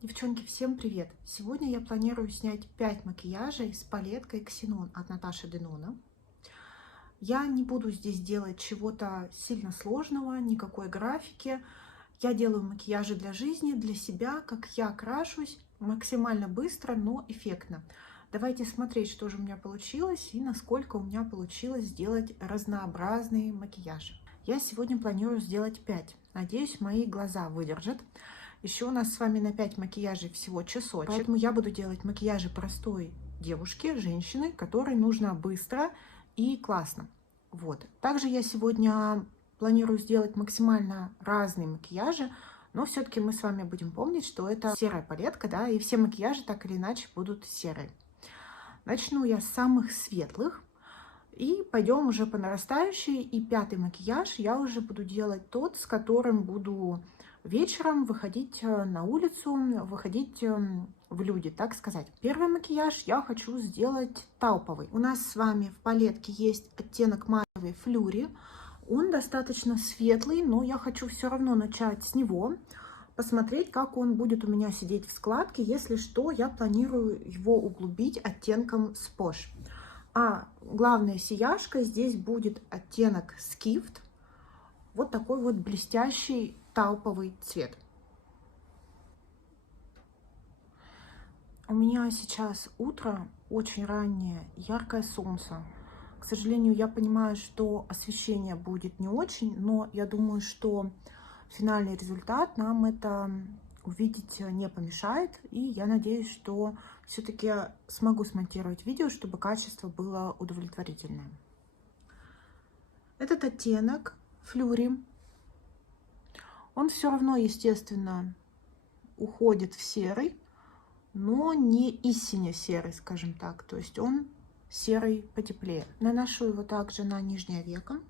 Девчонки, всем привет! Сегодня я планирую снять 5 макияжей с палеткой Ксенон от Наташи Денона. Я не буду здесь делать чего-то сильно сложного, никакой графики. Я делаю макияжи для жизни, для себя, как я крашусь, максимально быстро, но эффектно. Давайте смотреть, что же у меня получилось и насколько у меня получилось сделать разнообразный макияж. Я сегодня планирую сделать 5. Надеюсь, мои глаза выдержат. Еще у нас с вами на 5 макияжей всего часочек, поэтому я буду делать макияжи простой девушки, женщины, которой нужно быстро и классно. Вот. Также я сегодня планирую сделать максимально разные макияжи, но все-таки мы с вами будем помнить, что это серая палетка, да, и все макияжи так или иначе будут серые. Начну я с самых светлых. И пойдем уже по нарастающей. И 5-й макияж я уже буду делать тот, с которым буду вечером выходить на улицу, выходить в люди, так сказать. Первый макияж я хочу сделать тауповый. У нас с вами в палетке есть оттенок матовый флюри. Он достаточно светлый, но я хочу все равно начать с него. Посмотреть, как он будет у меня сидеть в складке. Если что, я планирую его углубить оттенком Sposh. А главная сияшка здесь будет оттенок Skift. Вот такой вот блестящий тауповый цвет. У меня сейчас утро, очень раннее, яркое солнце. К сожалению, я понимаю, что освещение будет не очень, но я думаю, что финальный результат нам это увидеть не помешает. И я надеюсь, что все-таки смогу смонтировать видео, чтобы качество было удовлетворительное. Этот оттенок флюри, он все равно, естественно, уходит в серый, но не истинно серый, скажем так. То есть он серый потеплее. Наношу его также на нижнее веко.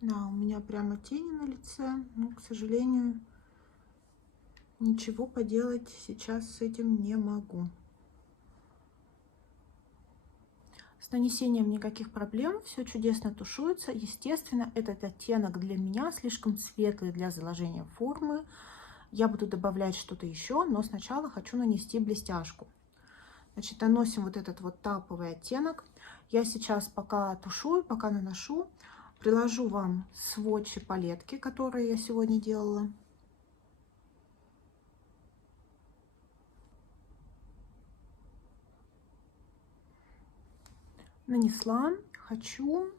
Да, у меня прямо тени на лице, но, к сожалению, ничего поделать сейчас с этим не могу. С нанесением никаких проблем, все чудесно тушуется. Естественно, этот оттенок для меня слишком светлый для заложения формы. Я буду добавлять что-то еще, но сначала хочу нанести блестяшку. Значит, наносим вот этот вот тауповый оттенок. Я сейчас пока тушую, пока наношу, приложу вам сводчи палетки, которые я сегодня делала. Нанесла. Хочу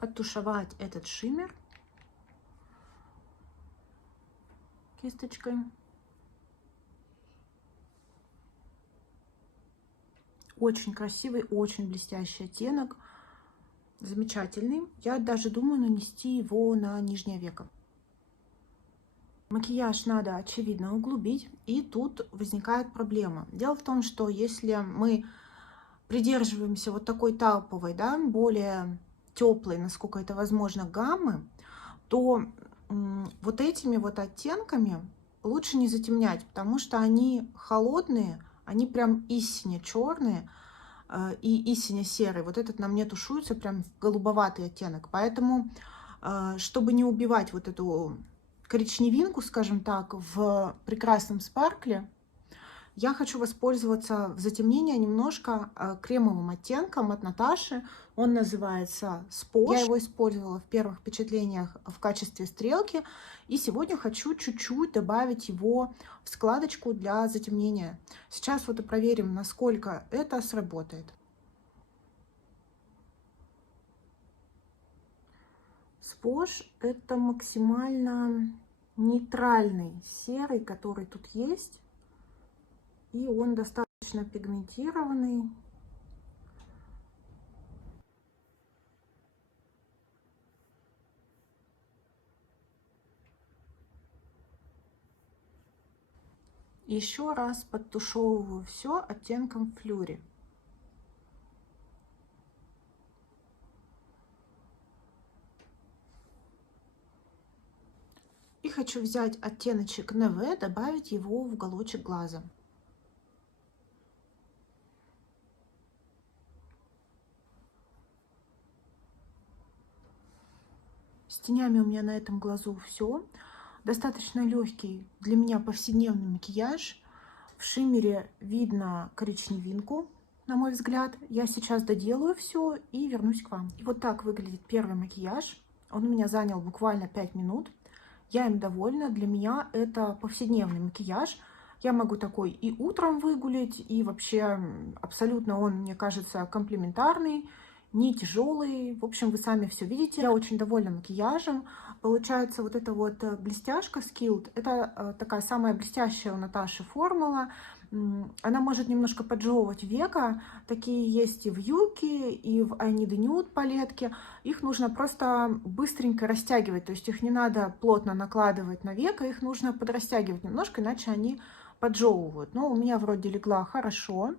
оттушевать этот шиммер кисточкой. Очень красивый, очень блестящий оттенок. Замечательный. Я даже думаю нанести его на нижнее веко. Макияж надо, очевидно, углубить. И тут возникает проблема. Дело в том, что если мы придерживаемся вот такой тауповой, да, более теплой, насколько это возможно, гаммы, то вот этими вот оттенками лучше не затемнять, потому что они холодные, они прям истинно черные и истинно серые. Вот этот на мне тушуется прям в голубоватый оттенок. Поэтому, чтобы не убивать вот эту коричневинку, скажем так, в прекрасном спаркле, я хочу воспользоваться в затемнение немножко кремовым оттенком от Наташи. Он называется Sposh. Я его использовала в первых впечатлениях в качестве стрелки. И сегодня хочу чуть-чуть добавить его в складочку для затемнения. Сейчас вот и проверим, насколько это сработает. Sposh — это максимально нейтральный серый, который тут есть. И он достаточно пигментированный. Еще раз подтушевываю все оттенком флюри. И хочу взять оттеночек Neve, добавить его в уголочек глаза. С тенями у меня на этом глазу все. Достаточно легкий для меня повседневный макияж. В шиммере видно коричневинку, на мой взгляд. Я сейчас доделаю все и вернусь к вам. И вот так выглядит первый макияж. Он у меня занял буквально 5 минут. Я им довольна. Для меня это повседневный макияж. Я могу такой и утром выгулять, и вообще абсолютно он, мне кажется, комплементарный, не тяжелый. В общем, вы сами все видите. Я очень довольна макияжем. Получается, вот эта вот блестяшка Skilled, это такая самая блестящая у Наташи формула. Она может немножко поджевывать века. Такие есть и в Юке, и в I Need a Nude палетке. Их нужно просто быстренько растягивать. То есть их не надо плотно накладывать на века, их нужно подрастягивать немножко, иначе они поджевывают. Но у меня вроде легла хорошо.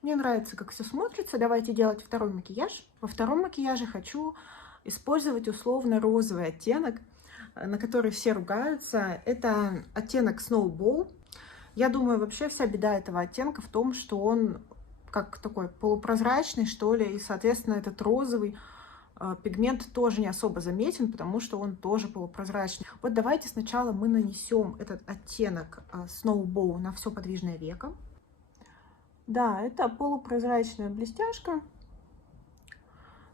Мне нравится, как все смотрится. Давайте делать второй макияж. Во втором макияже хочу использовать условно розовый оттенок, на который все ругаются. Это оттенок Snowball. Я думаю, вообще вся беда этого оттенка в том, что он как такой полупрозрачный, что ли, и, соответственно, этот розовый пигмент тоже не особо заметен, потому что он тоже полупрозрачный. Вот давайте сначала мы нанесем этот оттенок Snowball на все подвижное веко. Да, это полупрозрачная блестяшка.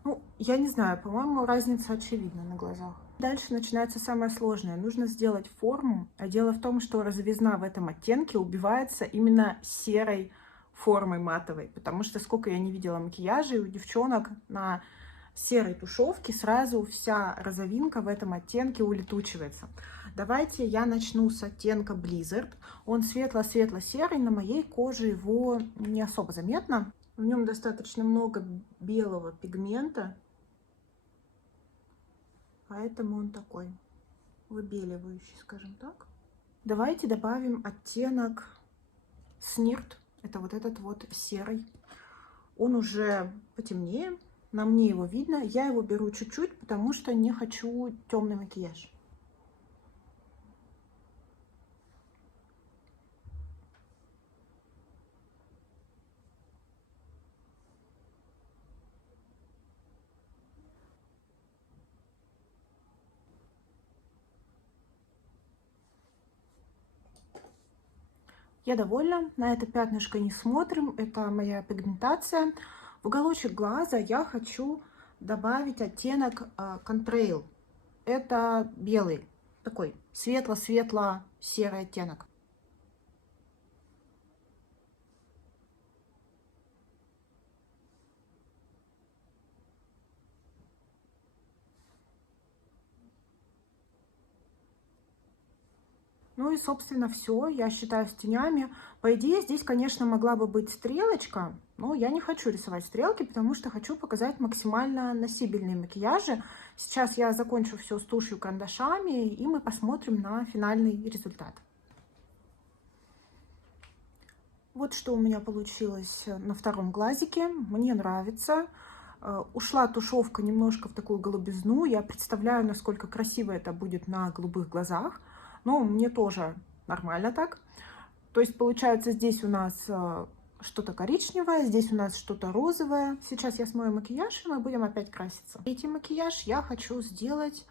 Ну, я не знаю, по-моему, разница очевидна на глазах. Дальше начинается самое сложное. Нужно сделать форму. А дело в том, что розовизна в этом оттенке убивается именно серой формой матовой. Потому что сколько я не видела макияжей у девчонок на серой тушевке, сразу вся розовинка в этом оттенке улетучивается. Давайте я начну с оттенка Blizzard. Он светло-светло-серый, на моей коже его не особо заметно. В нем достаточно много белого пигмента, поэтому он такой выбеливающий, скажем так. Давайте добавим оттенок Snirt. Это вот этот вот серый. Он уже потемнее, на мне его видно. Я его беру чуть-чуть, потому что не хочу темный макияж. Я довольна, на это пятнышко не смотрим, это моя пигментация. В уголочек глаза я хочу добавить оттенок Contrail. Это белый, такой светло-светло-серый оттенок. Ну и, собственно, все. Я считаю с тенями. По идее, здесь, конечно, могла бы быть стрелочка, но я не хочу рисовать стрелки, потому что хочу показать максимально носибельные макияжи. Сейчас я закончу все с тушью, карандашами, и мы посмотрим на финальный результат. Вот что у меня получилось на втором глазике. Мне нравится. Ушла тушевка немножко в такую голубизну. Я представляю, насколько красиво это будет на голубых глазах. Но мне тоже нормально так. То есть получается, здесь у нас что-то коричневое, здесь у нас что-то розовое. Сейчас я смою макияж, и мы будем опять краситься. Третий макияж я хочу сделать,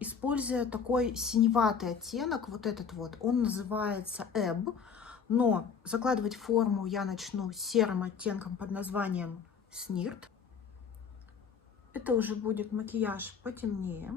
используя такой синеватый оттенок. Вот этот вот. Он называется Ebb. Но закладывать форму я начну серым оттенком под названием Snirt. Это уже будет макияж потемнее.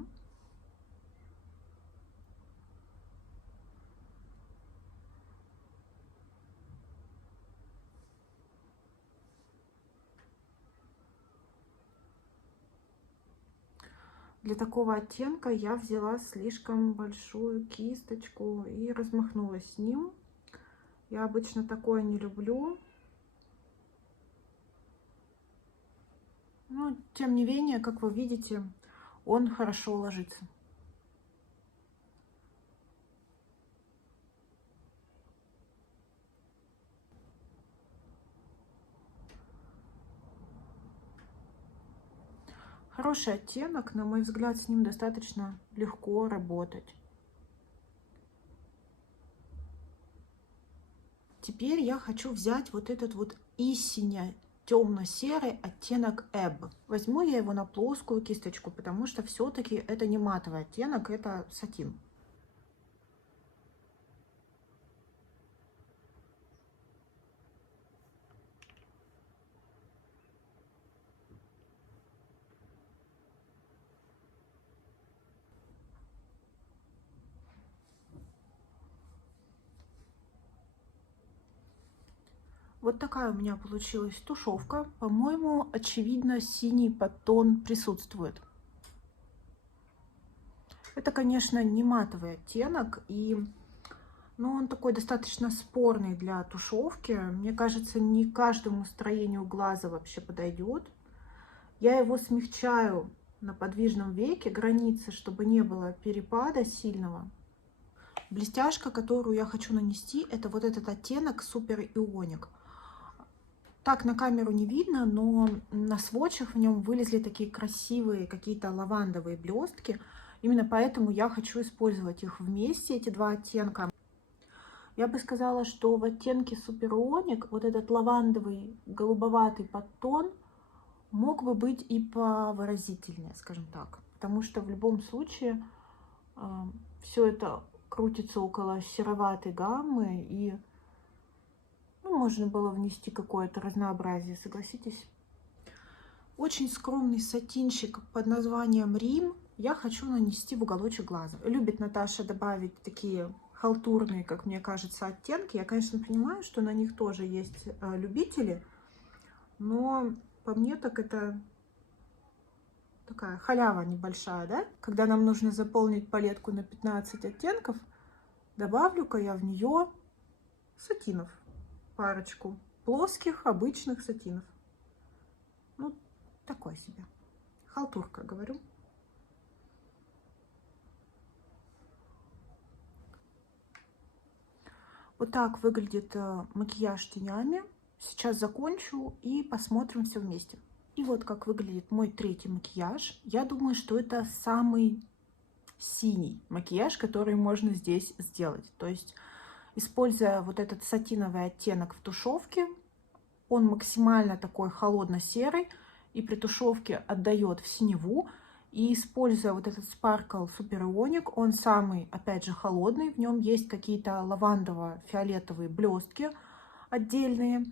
Для такого оттенка я взяла слишком большую кисточку и размахнулась с ним. Я обычно такое не люблю. Но, тем не менее, как вы видите, он хорошо ложится. Хороший оттенок, на мой взгляд, с ним достаточно легко работать. Теперь я хочу взять вот этот вот истинно темно-серый оттенок Ebb. Возьму я его на плоскую кисточку, потому что все-таки это не матовый оттенок, это сатин. Вот такая у меня получилась тушевка. По-моему, очевидно, синий подтон присутствует. Это, конечно, не матовый оттенок, но он такой достаточно спорный для тушевки. Мне кажется, не каждому строению глаза вообще подойдет. Я его смягчаю на подвижном веке, границы, чтобы не было перепада сильного. Блестяшка, которую я хочу нанести, это вот этот оттенок Супер Ионик. Так на камеру не видно, но на сводчах в нем вылезли такие красивые какие-то лавандовые блестки. Именно поэтому я хочу использовать их вместе, эти два оттенка. Я бы сказала, что в оттенке Супер Ионик вот этот лавандовый голубоватый подтон мог бы быть и повыразительнее, скажем так. Потому что в любом случае все это крутится около сероватой гаммы, и можно было внести какое-то разнообразие, согласитесь? Очень скромный сатинчик под названием Рим я хочу нанести в уголочек глаза. Любит Наташа добавить такие халтурные, как мне кажется, оттенки. Я, конечно, понимаю, что на них тоже есть любители, но по мне так это такая халява небольшая, да? Когда нам нужно заполнить палетку на 15 оттенков, добавлю-ка я в нее сатинов. Парочку плоских, обычных сатинов. Ну, такой себе. Халтурка, говорю. Вот так выглядит макияж тенями. Сейчас закончу и посмотрим все вместе. И вот как выглядит мой третий макияж. Я думаю, что это самый синий макияж, который можно здесь сделать. То есть, используя вот этот сатиновый оттенок в тушевке, он максимально такой холодно-серый и при тушевке отдает в синеву. И используя вот этот Sparkle Super Ionic, он самый, опять же, холодный. В нем есть какие-то лавандово-фиолетовые блестки отдельные.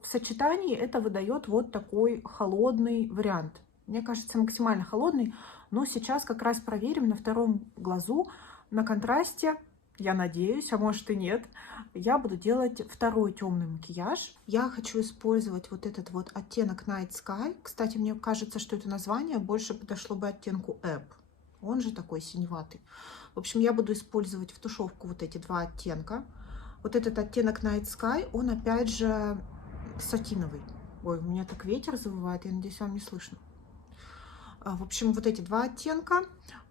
В сочетании это выдает вот такой холодный вариант. Мне кажется, максимально холодный. Но сейчас как раз проверим на втором глазу на контрасте. Я надеюсь, а может и нет, я буду делать второй темный макияж. Я хочу использовать вот этот вот оттенок Night Sky. Кстати, мне кажется, что это название больше подошло бы оттенку Ebb. Он же такой синеватый. В общем, я буду использовать в тушевку вот эти два оттенка. Вот этот оттенок Night Sky, он опять же сатиновый. Ой, у меня так ветер завывает, я надеюсь, вам не слышно. В общем, вот эти два оттенка.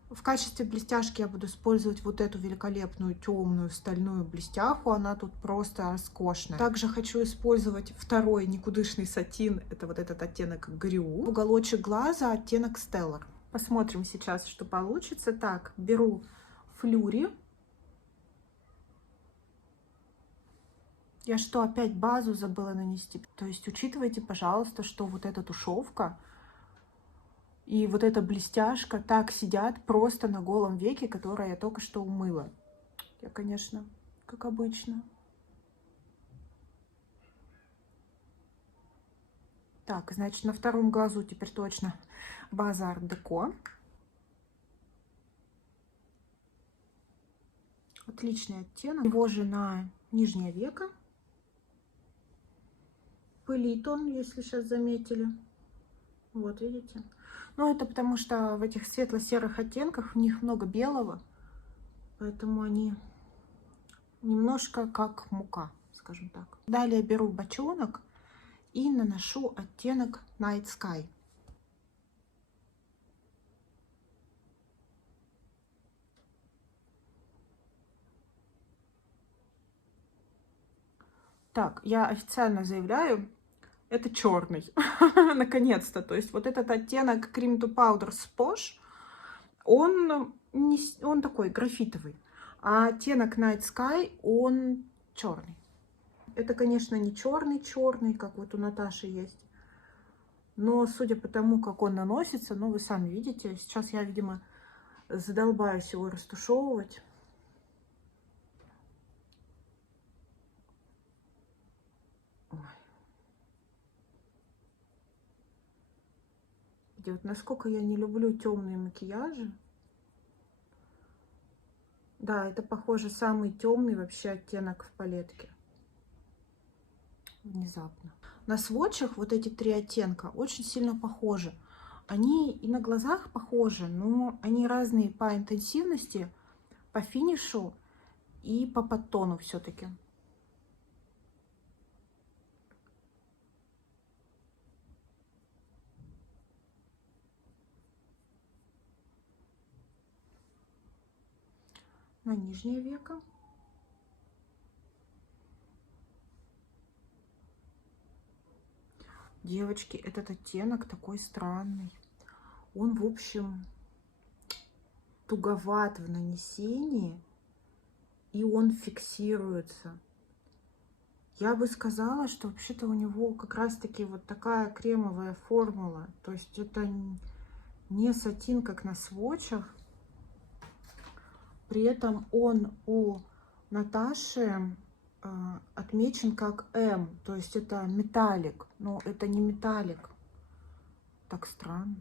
В качестве блестяшки я буду использовать вот эту великолепную темную стальную блестяху. Она тут просто роскошная. Также хочу использовать второй никудышный сатин. Это вот этот оттенок Грю. В уголочек глаза оттенок Stellar. Посмотрим сейчас, что получится. Так, беру Флюри. Я что, опять базу забыла нанести? То есть учитывайте, пожалуйста, что вот эта тушевка и вот эта блестяшка так сидят просто на голом веке, которое я только что умыла. Я, конечно, как обычно. Так, значит, на втором глазу теперь точно база Art Deco. Отличный оттенок. Его же на нижнее веко. Пылит он, если сейчас заметили. Вот, видите? Ну, это потому что в этих светло-серых оттенках в них много белого, поэтому они немножко как мука, скажем так. Далее беру бочонок и наношу оттенок Night Sky. Так, я официально заявляю, это черный, наконец-то. То есть вот этот оттенок Cream to Powder Sposh, он такой графитовый. А оттенок Night Sky, он черный. Это, конечно, не черный-черный, как вот у Наташи есть. Но судя по тому, как он наносится, ну, вы сами видите, сейчас я, видимо, задолбаюсь его растушевывать. Ой. Вот насколько я не люблю темные макияжи. Да, это, похоже, самый темный вообще оттенок в палетке. Внезапно. На сводчах вот эти 3 оттенка очень сильно похожи. Они и на глазах похожи, но они разные по интенсивности, по финишу и по подтону все-таки. На нижнее веко. Девочки, этот оттенок такой странный. Он, в общем, туговат в нанесении, и он фиксируется. Я бы сказала, что вообще-то у него как раз-таки вот такая кремовая формула. То есть это не сатин, как на сводчах. При этом он у Наташи отмечен как М. То есть это металлик. Но это не металлик. Так странно.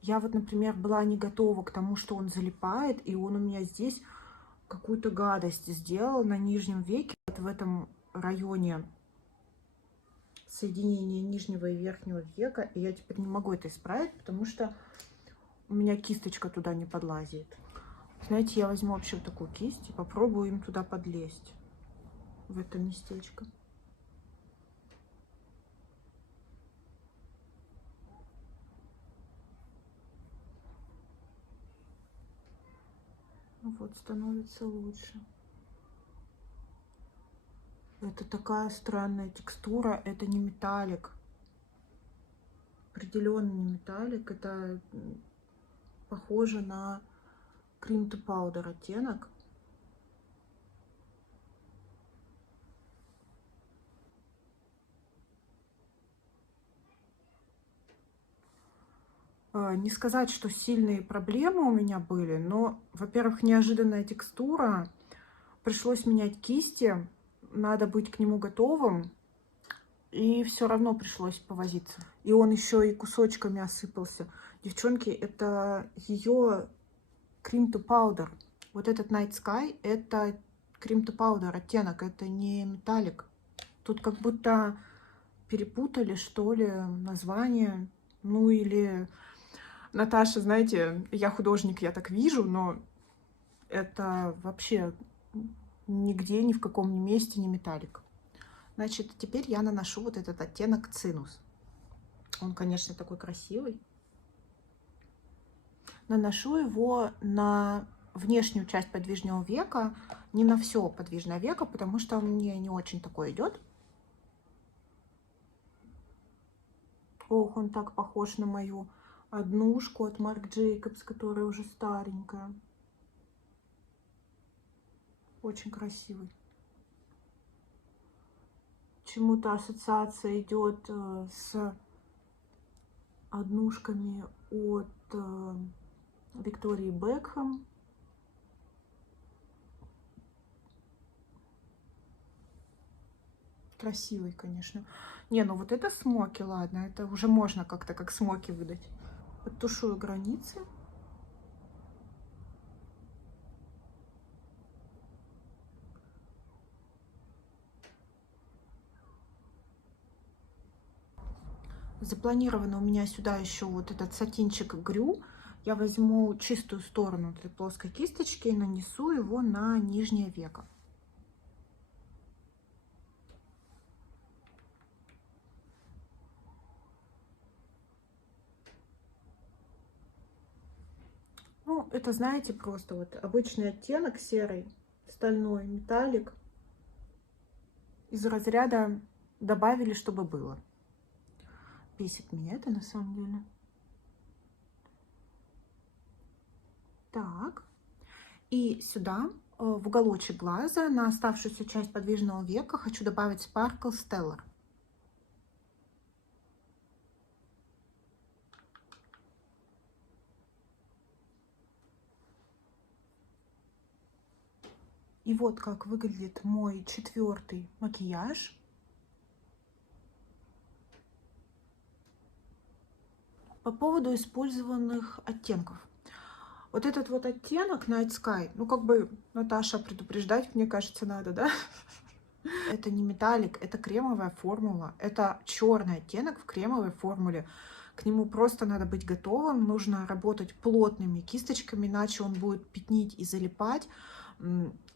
Я вот, например, была не готова к тому, что он залипает, и он у меня здесь какую-то гадость сделал на нижнем веке, вот в этом районе соединения нижнего и верхнего века, и я теперь не могу это исправить, потому что у меня кисточка туда не подлазит. Знаете, я возьму вообще вот такую кисть и попробую им туда подлезть, в это местечко. Вот, становится лучше. Это такая странная текстура, это не металлик. Определенно не металлик, это похоже на Cream to Powder оттенок. Не сказать, что сильные проблемы у меня были, но, во-первых, неожиданная текстура, пришлось менять кисти, надо быть к нему готовым, и все равно пришлось повозиться. И он еще и кусочками осыпался. Девчонки, это ее Cream to Powder. Вот этот Night Sky, это Cream to Powder оттенок, это не металлик. Тут как будто перепутали, что ли, название. Ну или Наташа, знаете, я художник, я так вижу, но это вообще нигде, ни в каком месте не металлик. Значит, теперь я наношу вот этот оттенок Цинус. Он, конечно, такой красивый. Наношу его на внешнюю часть подвижного века, не на все подвижное веко, потому что мне не очень такое идет. Ох, он так похож на мою однушку от Марк Джейкобс, которая уже старенькая. Очень красивый. Почему-то ассоциация идет с однушками от Виктории Бекхэм. Красивый, конечно. Не, ну вот это смоки, ладно, это уже можно как-то как смоки выдать. Подтушую границы. Запланировано у меня сюда еще вот этот сатинчик Грю. Я возьму чистую сторону этой плоской кисточки и нанесу его на нижнее веко. Ну, это, знаете, просто вот обычный оттенок серый, стальной металлик. Из разряда добавили, чтобы было. Бесит меня это на самом деле. Так. И сюда в уголочек глаза на оставшуюся часть подвижного века хочу добавить Sparkle Stellar. И вот как выглядит мой 4-й макияж. По поводу использованных оттенков. Вот этот вот оттенок Night Sky, ну как бы, Наташа, предупреждать, мне кажется, надо, да? Это не металлик, это кремовая формула. Это черный оттенок в кремовой формуле. К нему просто надо быть готовым. Нужно работать плотными кисточками, иначе он будет пятнить и залипать.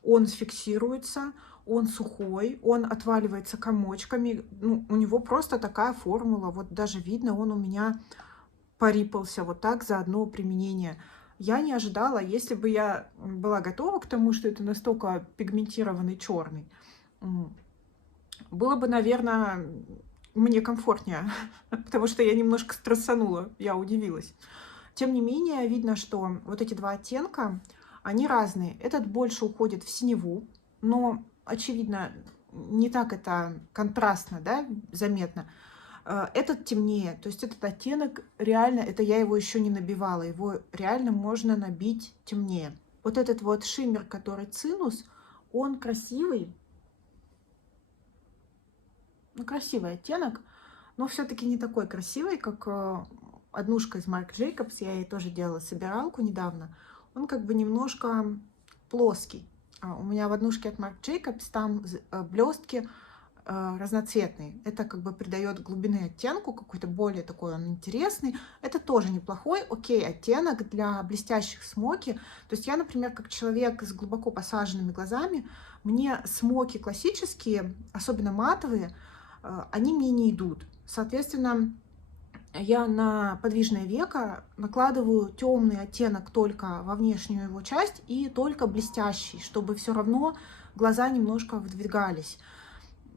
Он сфиксируется, он сухой, он отваливается комочками. Ну, у него просто такая формула. Вот даже видно, он у меня порипался вот так за одно применение. Я не ожидала, если бы я была готова к тому, что это настолько пигментированный черный, было бы, наверное, мне комфортнее, потому что я немножко стрессанула, я удивилась. Тем не менее, видно, что вот эти два оттенка, они разные. Этот больше уходит в синеву, но, очевидно, не так это контрастно, да, заметно. Этот темнее, то есть этот оттенок реально, это я его еще не набивала, его реально можно набить темнее. Вот этот вот шиммер, который Цинус, он красивый, ну, красивый оттенок, но все-таки не такой красивый, как однушка из Marc Jacobs, я ей тоже делала собиралку недавно. Он как бы немножко плоский. У меня в однушке от Marc Jacobs там блестки разноцветный. Это как бы придает глубины оттенку, какой-то более такой он интересный. Это тоже неплохой, окей, оттенок для блестящих смоки. То есть я, например, как человек с глубоко посаженными глазами, мне смоки классические, особенно матовые, они мне не идут. Соответственно, я на подвижное веко накладываю темный оттенок только во внешнюю его часть и только блестящий, чтобы все равно глаза немножко выдвигались.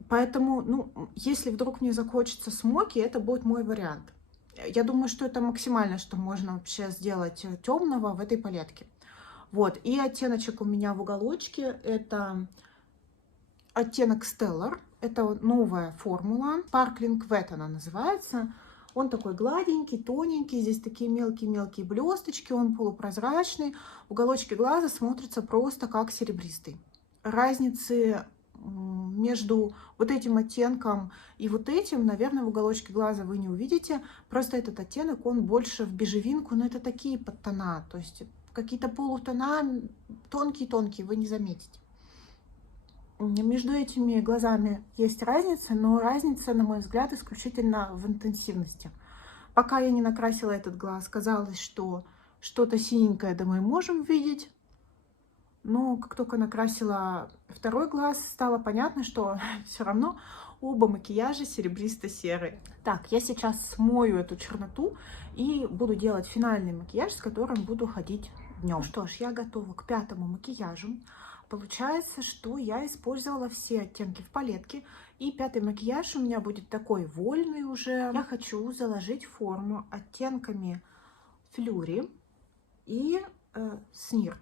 Поэтому, ну, если вдруг мне захочется смоки, это будет мой вариант. Я думаю, что это максимально, что можно вообще сделать темного в этой палетке. Вот, и оттеночек у меня в уголочке, это оттенок Stellar. Это новая формула, Sparkling Wet она называется. Он такой гладенький, тоненький, здесь такие мелкие-мелкие блесточки, он полупрозрачный. В уголочке глаза смотрится просто как серебристый. Разницы между вот этим оттенком и вот этим, наверное, в уголочке глаза вы не увидите. Просто этот оттенок, он больше в бежевинку, но это такие подтона, то есть какие-то полутона, тонкие-тонкие, вы не заметите. Между этими глазами есть разница, но разница, на мой взгляд, исключительно в интенсивности. Пока я не накрасила этот глаз, казалось, что что-то синенькое, да, мы можем видеть. Но как только накрасила второй глаз, стало понятно, что все равно оба макияжа серебристо-серые. Так, я сейчас смою эту черноту и буду делать финальный макияж, с которым буду ходить днем. Ну что ж, я готова к 5-му макияжу. Получается, что я использовала все оттенки в палетке. И 5-й макияж у меня будет такой вольный уже. Я хочу заложить форму оттенками Flurry и Sneered.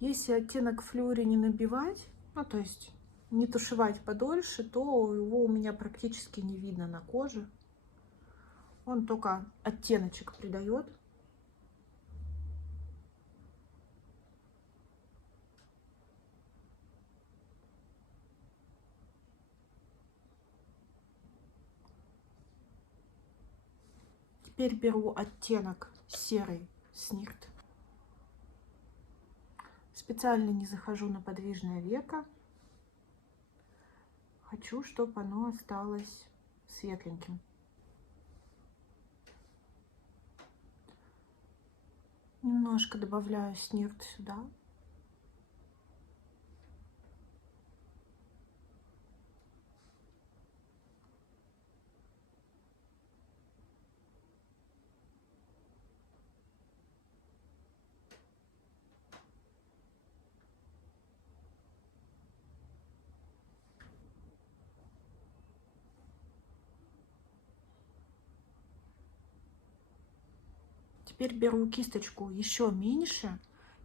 Если оттенок Flurry не набивать, ну то есть не тушевать подольше, то его у меня практически не видно на коже. Он только оттеночек придает. Теперь беру оттенок серый Sneered. Специально не захожу на подвижное веко. Хочу, чтобы оно осталось светленьким. Немножко добавляю Sneered сюда. Теперь беру кисточку еще меньше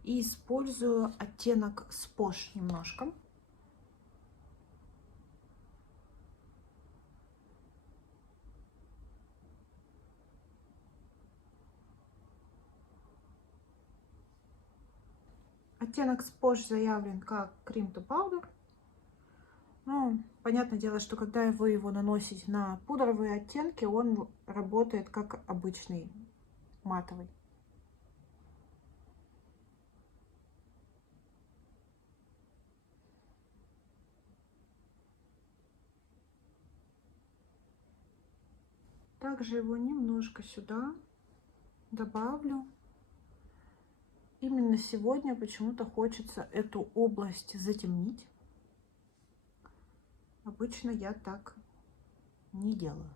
И использую оттенок Sposh немножко. Оттенок Sposh заявлен как Cream to Powder. Ну, понятное дело, что когда вы его наносите на пудровые оттенки, он работает как обычный матовый. Также его немножко сюда добавлю. Именно сегодня почему-то хочется эту область затемнить. Обычно я так не делаю.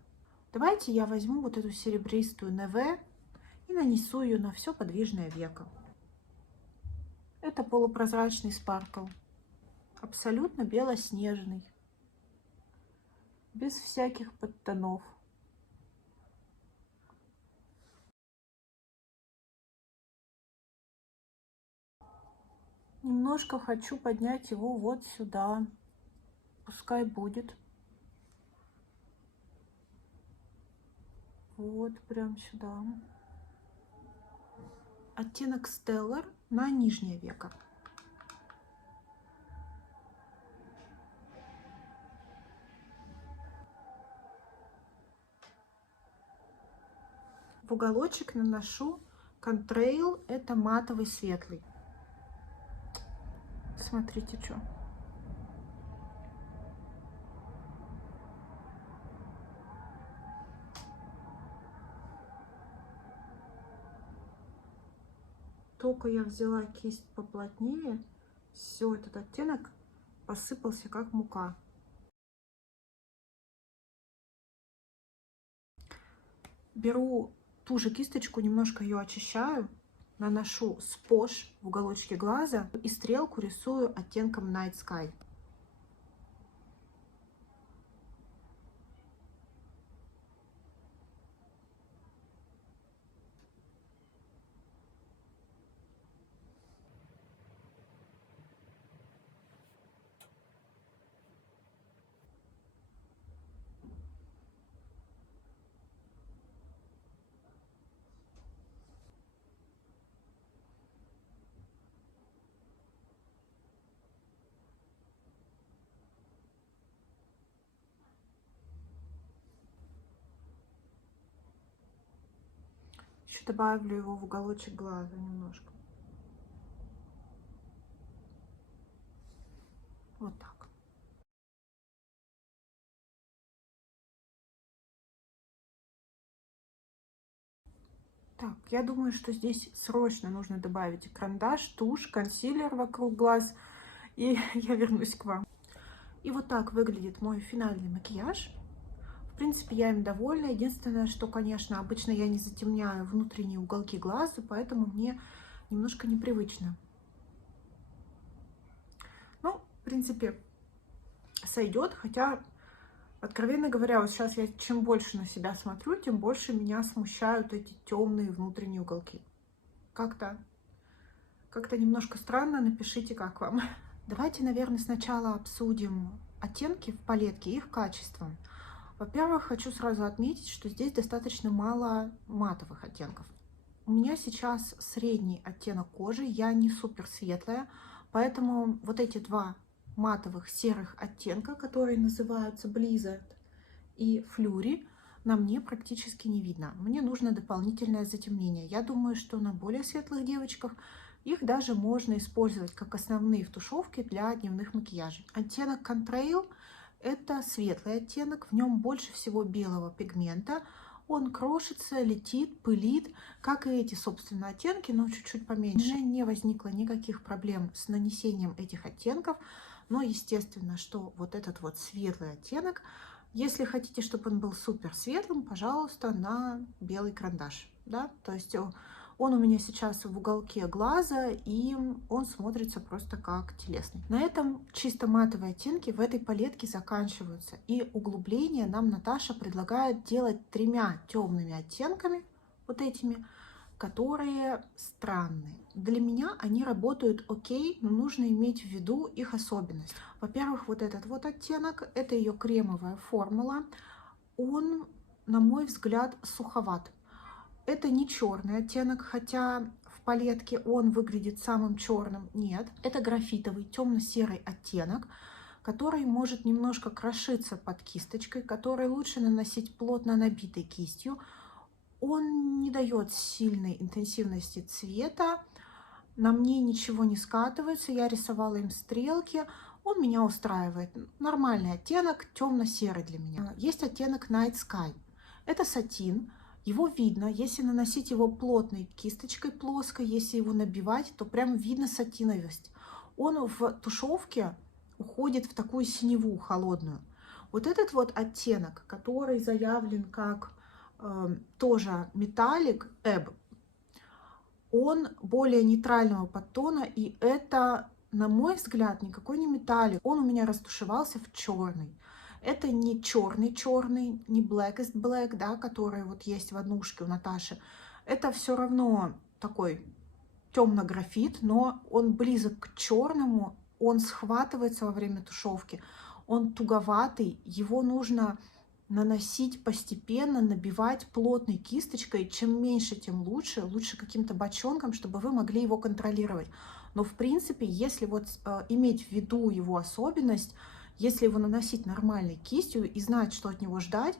Давайте я возьму вот эту серебристую НВ и нанесу ее на все подвижное веко. Это полупрозрачный спаркл, абсолютно белоснежный, без всяких подтонов. Немножко хочу поднять его вот сюда, пускай будет. Вот прям сюда. Оттенок Stellar на нижнее веко. В уголочек наношу Contrail, это матовый светлый. Смотрите, что. Только я взяла кисть поплотнее, все, этот оттенок посыпался как мука. Беру ту же кисточку, немножко ее очищаю, наношу Sposh в уголочке глаза и стрелку рисую оттенком Night Sky. Еще добавлю его в уголочек глаза немножко. Вот так. Так, я думаю, что здесь срочно нужно добавить карандаш, тушь, консилер вокруг глаз, и я вернусь к вам. И вот так выглядит мой финальный макияж. В принципе, я им довольна. Единственное, что, конечно, обычно я не затемняю внутренние уголки глаз, и поэтому мне немножко непривычно. Ну, в принципе, сойдет, хотя, откровенно говоря, вот сейчас я чем больше на себя смотрю, тем больше меня смущают эти темные внутренние уголки. Как-то немножко странно, напишите, как вам. Давайте, наверное, сначала обсудим оттенки в палетке и их качество. Во-первых, хочу сразу отметить, что здесь достаточно мало матовых оттенков. У меня сейчас средний оттенок кожи, я не супер светлая, поэтому вот эти два матовых серых оттенка, которые называются Blizzard и Flurry, на мне практически не видно. Мне нужно дополнительное затемнение. Я думаю, что на более светлых девочках их даже можно использовать как основные в тушевке для дневных макияжей. Оттенок Contrail — это светлый оттенок, в нем больше всего белого пигмента. Он крошится, летит, пылит, как и эти, собственно, оттенки, но чуть-чуть поменьше. У меня не возникло никаких проблем с нанесением этих оттенков, но естественно, что вот этот вот светлый оттенок, если хотите, чтобы он был супер светлым, пожалуйста, на белый карандаш, да, то есть он у меня сейчас в уголке глаза, и он смотрится просто как телесный. На этом чисто матовые оттенки в этой палетке заканчиваются. И углубление нам Наташа предлагает делать тремя темными оттенками, вот этими, которые странные. Для меня они работают окей, но нужно иметь в виду их особенность. Во-первых, вот этот вот оттенок, это ее кремовая формула. Он, на мой взгляд, суховат. Это не черный оттенок, хотя в палетке он выглядит самым черным. Нет, это графитовый темно-серый оттенок, который может немножко крошиться под кисточкой, который лучше наносить плотно набитой кистью. Он не дает сильной интенсивности цвета, на мне ничего не скатывается, я рисовала им стрелки, он меня устраивает. Нормальный оттенок, темно-серый для меня. Есть оттенок Night Sky, это сатин, его видно, если наносить его плотной кисточкой плоской, если его набивать, то прям видно сатиновость. Он в тушевке уходит в такую синеву холодную. Вот этот вот оттенок, который заявлен как тоже металлик, эб, он более нейтрального подтона, и это, на мой взгляд, никакой не металлик. Он у меня растушевался в черный. Это не черный-черный, не blackest black, да, который вот есть в однушке у Наташи. Это все равно такой темно-графит, но он близок к черному, он схватывается во время тушевки, он туговатый, его нужно наносить постепенно, набивать плотной кисточкой. Чем меньше, тем лучше. Лучше каким-то бочонком, чтобы вы могли его контролировать. Но в принципе, если вот иметь в виду его особенность, если его наносить нормальной кистью и знать, что от него ждать,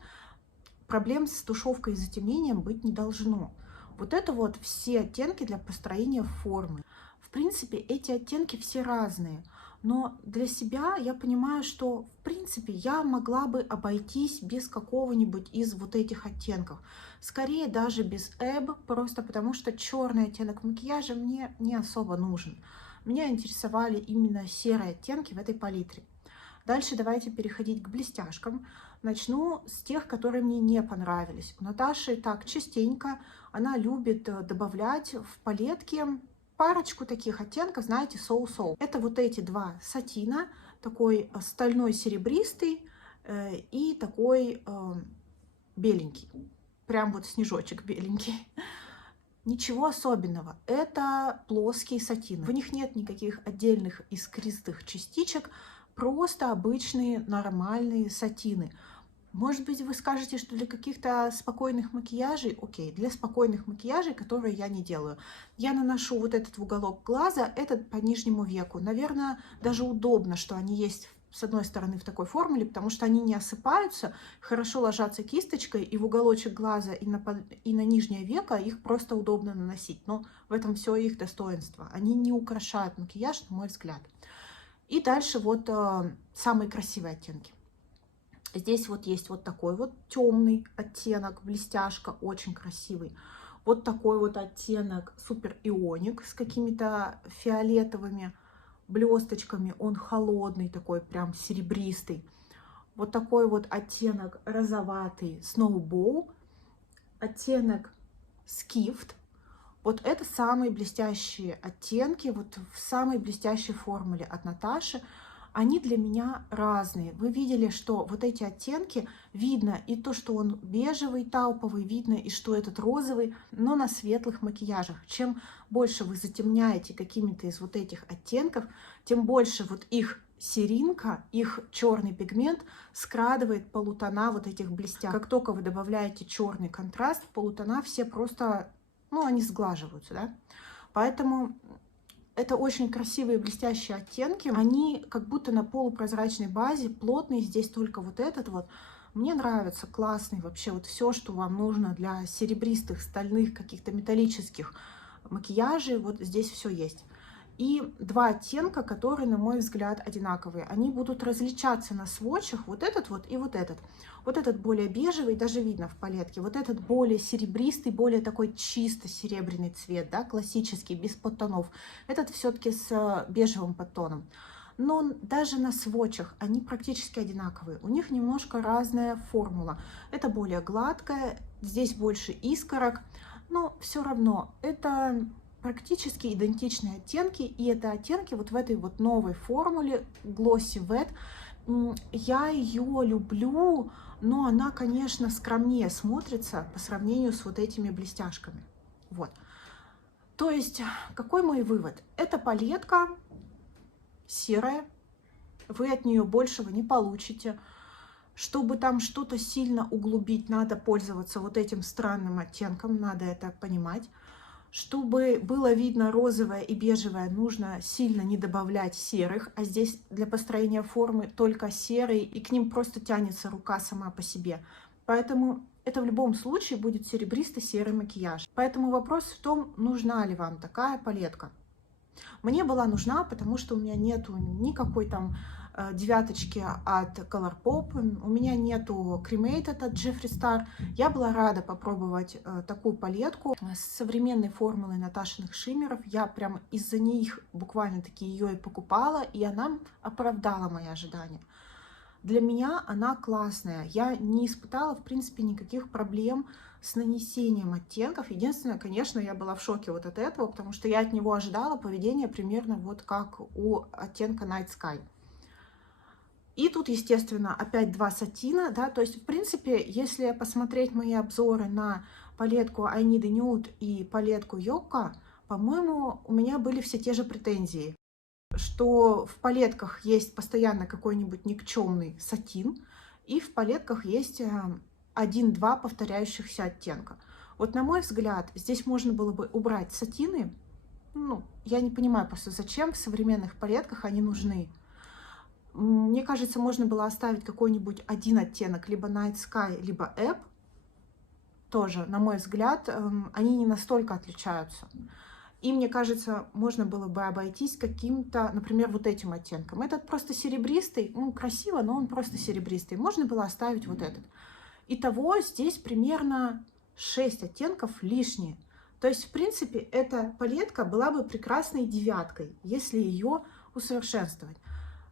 проблем с тушевкой и затемнением быть не должно. Вот это вот все оттенки для построения формы. В принципе, эти оттенки все разные. Но для себя я понимаю, что в принципе я могла бы обойтись без какого-нибудь из вот этих оттенков. Скорее даже без эб, просто потому что черный оттенок макияжа мне не особо нужен. Меня интересовали именно серые оттенки в этой палитре. Дальше давайте переходить к блестяшкам. Начну с тех, которые мне не понравились. У Наташи так частенько она любит добавлять в палетки парочку таких оттенков, знаете, соу-соу. Это вот эти два сатина, такой стальной серебристый и такой беленький. Прям вот снежочек беленький. Ничего особенного. Это плоские сатины. В них нет никаких отдельных искристых частичек, просто обычные нормальные сатины. Может быть, вы скажете, что для каких-то спокойных макияжей, окей, для спокойных макияжей, которые я не делаю. Я наношу вот этот в уголок глаза, этот по нижнему веку. Наверное, даже удобно, что они есть с одной стороны в такой формуле, потому что они не осыпаются, хорошо ложатся кисточкой, и в уголочек глаза, и на нижнее веко их просто удобно наносить. Но в этом все их достоинство. Они не украшают макияж, на мой взгляд. И дальше вот самые красивые оттенки. Здесь вот есть вот такой вот темный оттенок, блестяшка, очень красивый. Вот такой вот оттенок супер ионик с какими-то фиолетовыми блесточками. Он холодный такой, прям серебристый. Вот такой вот оттенок розоватый, Snowball. Оттенок Skift. Вот это самые блестящие оттенки, вот в самой блестящей формуле от Наташи. Они для меня разные. Вы видели, что вот эти оттенки видно и то, что он бежевый, тауповый, видно и что этот розовый, но на светлых макияжах. Чем больше вы затемняете какими-то из вот этих оттенков, тем больше вот их серинка, их черный пигмент скрадывает полутона вот этих блестяшек. Как только вы добавляете черный контраст, полутона все просто, ну, они сглаживаются, да? Поэтому это очень красивые блестящие оттенки. Они как будто на полупрозрачной базе, плотные. Здесь только вот этот вот. Мне нравится, классный вообще. Вот все, что вам нужно для серебристых, стальных, каких-то металлических макияжей. Вот здесь все есть. И два оттенка, которые, на мой взгляд, одинаковые. Они будут различаться на сводчах. Вот этот вот и вот этот. Вот этот более бежевый, даже видно в палетке. Вот этот более серебристый, более такой чисто серебряный цвет, да, классический, без подтонов. Этот все-таки с бежевым подтоном. Но даже на сводчах они практически одинаковые. У них немножко разная формула. Это более гладкая, здесь больше искорок. Но все равно это практически идентичные оттенки, и это оттенки вот в этой вот новой формуле Glossy Wet. Я ее люблю, но она, конечно, скромнее смотрится по сравнению с вот этими блестяшками. Вот. То есть, какой мой вывод? Эта палетка серая, вы от нее большего не получите. Чтобы там что-то сильно углубить, надо пользоваться вот этим странным оттенком, надо это понимать. Чтобы было видно розовое и бежевое, нужно сильно не добавлять серых, а здесь для построения формы только серый, и к ним просто тянется рука сама по себе. Поэтому это в любом случае будет серебристо-серый макияж. Поэтому вопрос в том, нужна ли вам такая палетка. Мне была нужна, потому что у меня нету никакой там девяточки от Colourpop, у меня нету Cremated от Jeffree Star. Я была рада попробовать такую палетку с современной формулой Наташиных шиммеров. Я прям из-за них буквально-таки ее и покупала, и она оправдала мои ожидания. Для меня она классная. Я не испытала, в принципе, никаких проблем с нанесением оттенков. Единственное, конечно, я была в шоке вот от этого, потому что я от него ожидала поведения примерно вот как у оттенка Night Sky. И тут, естественно, опять два сатина, да, то есть, в принципе, если посмотреть мои обзоры на палетку I Need a Nude и палетку Yocca, по-моему, у меня были все те же претензии, что в палетках есть постоянно какой-нибудь никчемный сатин, и в палетках есть один-два повторяющихся оттенка. Вот на мой взгляд, здесь можно было бы убрать сатины. Ну, я не понимаю просто, зачем в современных палетках они нужны. Мне кажется, можно было оставить какой-нибудь один оттенок, либо Night Sky, либо Ebb. Тоже, на мой взгляд, они не настолько отличаются. И мне кажется, можно было бы обойтись каким-то, например, вот этим оттенком. Этот просто серебристый, ну, красиво, но он просто серебристый. Можно было оставить вот этот. Итого здесь примерно 6 оттенков лишние. То есть, в принципе, эта палетка была бы прекрасной девяткой, если ее усовершенствовать.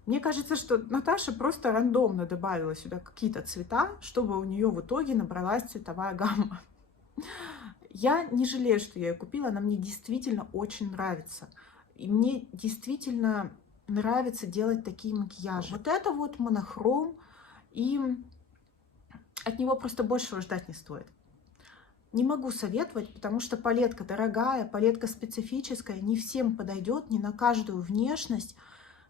Мне кажется, что Наташа просто рандомно добавила сюда какие-то цвета, чтобы у нее в итоге набралась цветовая гамма. Я не жалею, что я ее купила, она мне действительно очень нравится. И мне действительно нравится делать такие макияжи. Вот это вот монохром, и от него просто большего ждать не стоит. Не могу советовать, потому что палетка дорогая, палетка специфическая, не всем подойдет, не на каждую внешность.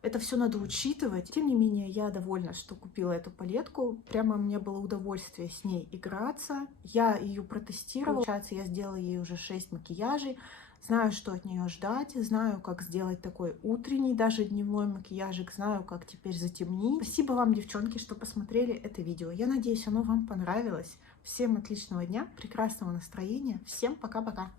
Это все надо учитывать. Тем не менее, я довольна, что купила эту палетку. Прямо мне было удовольствие с ней играться. Я ее протестировала. Получается, я сделала ей уже 6 макияжей. Знаю, что от нее ждать. Знаю, как сделать такой утренний, даже дневной макияжик. Знаю, как теперь затемнить. Спасибо вам, девчонки, что посмотрели это видео. Я надеюсь, оно вам понравилось. Всем отличного дня, прекрасного настроения. Всем пока-пока.